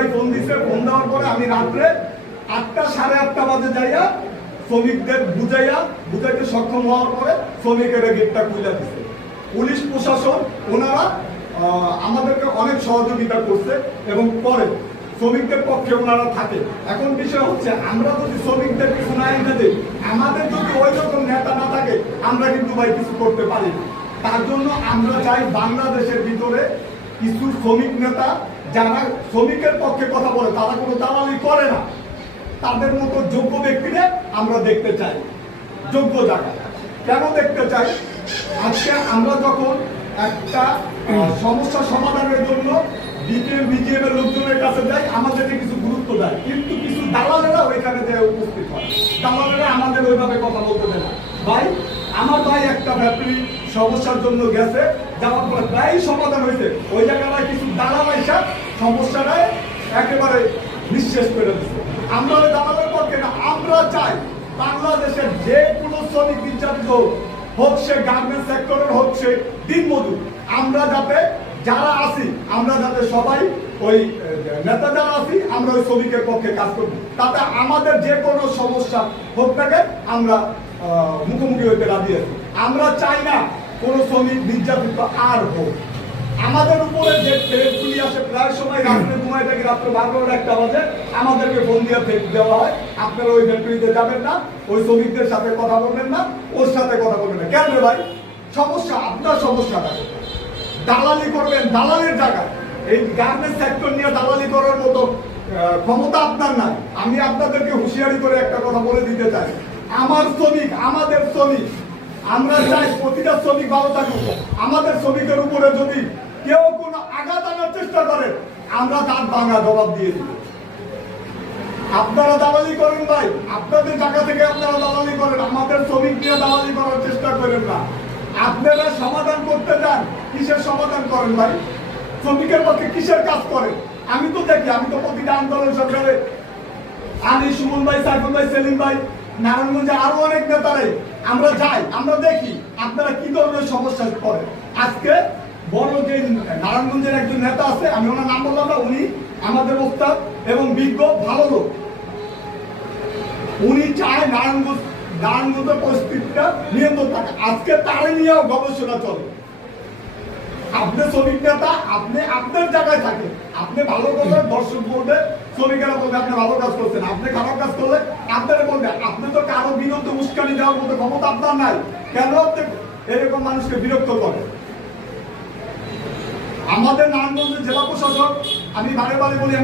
ভাই ফোন দিছে, ফোন দেওয়ার পরে আমি রাত্রে 8টা সাড়ে 8টা বাজে যাইয়া শ্রমিকদের বুঝাইতে সক্ষম হওয়ার পরে শ্রমিকের গেটটা খুলে দিচ্ছে। পুলিশ প্রশাসন ওনারা আমাদেরকে অনেক সহযোগিতা করছে এবং পরে শ্রমিকদের পক্ষে ওনারা থাকে। এখন বিষয় হচ্ছে আমরা যদি শ্রমিকদের কিছু না এনে দিই, আমাদের যদি ওই রকম নেতা না থাকে আমরা কিন্তু ভাই কিছু করতে পারি না। তার জন্য আমরা চাই বাংলাদেশের ভিতরে কিছু শ্রমিক নেতা যারা শ্রমিকের পক্ষে কথা বলে, তারা কোনো দালালি করে না, তাদের মতো যোগ্য ব্যক্তিদের আমরা দেখতে চাই যোগ্য জায়গা। কেন দেখতে চাই? আজকে আমরা যখন একটা সমস্যা সমাধানের জন্য বিজিএম এর লোকজনের কাছে যাই, আমাদেরকে কিছু গুরুত্ব দেয়, কিন্তু কিছু দালালেরা ওইখানে যে উপস্থিত হয়, দালালেরা আমাদের ওইভাবে কথা বলতে দেয় না। ভাই আমার ভাই একটা ব্যাপারী সমস্যার জন্য গেছে, যাওয়ার পরে প্রায় সমাধান হয়েছে, ওই জায়গায় কিছু দালাল এসে সমস্যাটায় একেবারে নিঃশেষ করে দিচ্ছে। আমরা দালালের পক্ষে না, আমরা চাই বাংলাদেশের যে কোনো শ্রমিক নির্যাতিত হোক, সে গার্মেন্টস সেক্টরের হোক, সে দিনমজুর, আমরা যাতে যারা আছি আমরা যাতে সবাই ওই নেতা যারা আছি আমরা ওই শ্রমিকের পক্ষে কাজ করব, তাতে আমাদের যে কোনো সমস্যা হোক থাকে আমরা মুখোমুখি হইতে রাজি আছি। আমরা চাই না কোনো শ্রমিক নির্যাতিত আর হোক। আমাদের উপরে যে থ্রেটগুলি আসে প্রায় সময় রাত্রে ঘুমাই থেকে রাত্রে 12টা 1টা বাজে আমাদেরকে ফোন দিয়ে থ্রেট দেওয়া হয়, আপনারা ওই ফ্যাক্টরিতে যাবেন না, ওই শ্রমিকদের সাথে কথা বলবেন না, ওর সাথে কথা বলবেন না। কেন রে ভাই? সমস্যা আপনার, সমস্যাটা দালালি করবেন দালালের জায়গায়। এই গার্মেন্টস সেক্টর নিয়ে দালালি করার মতো ক্ষমতা আপনার নাই। আমি আপনাদেরকে হুঁশিয়ারি করে একটা কথা বলে দিতে চাই, আমার শ্রমিক, আমাদের শ্রমিক, আমরা চাই প্রতিটা শ্রমিক ভালো থাকুক। আমাদের শ্রমিকের উপরে যদি কেউ কোনো আঘাত আনার চেষ্টা করে আমরা তার ভাঙা জবাব দিয়ে দিব। আপনারা দালালি করেন ভাই, আপনাদের জায়গা থেকে আপনারা দালালি করেন, আমাদের শ্রমিক নিয়ে দালালি করার চেষ্টা করেন না। আপনারা সমাধান করতে যান, কিসের সমাধান করেন ভাই? শ্রমিকের পক্ষে কিসের কাজ করেন? আমি তো দেখি, আমি তো প্রতিটা আন্দোলন সরকারে আলী, সুমন ভাই, সাইফুল ভাই, সেলিম ভাই, নারায়ণগঞ্জে আরো অনেক নেতারাই আমরা যাই, আমরা দেখি আপনারা কি ধরনের সমস্যা করেন। আজকে বড় যে নারায়ণগঞ্জের একজন নেতা আছে, আমি ওনার নাম বললাম না, উনি আমাদের ওস্তাদ এবং বিজ্ঞ ভালো লোক। উনি চায় নারায়ণগঞ্জের পরিস্থিতিটা নিয়ন্ত্রণ থাকে। আজকে তারে নিয়েও গবেষণা চলে। আপনি শ্রমিক নেতা, আপনি আপনার জায়গায় থাকে, আপনি ভালো করলে দর্শক বলবে, শ্রমিকেরা বলবে আপনি ভালো কাজ করছেন, আপনি খারাপ কাজ করলে আপনারা বলবে। আপনি তো কারো বিরুদ্ধে উস্কানি দেওয়ার মতো ক্ষমতা আপনার নাই, কেন আপনি এরকম মানুষকে বিরক্ত করেন? আমাদের নারায়ণগঞ্জের জেলা প্রশাসক, আমি বারে বারে বলি,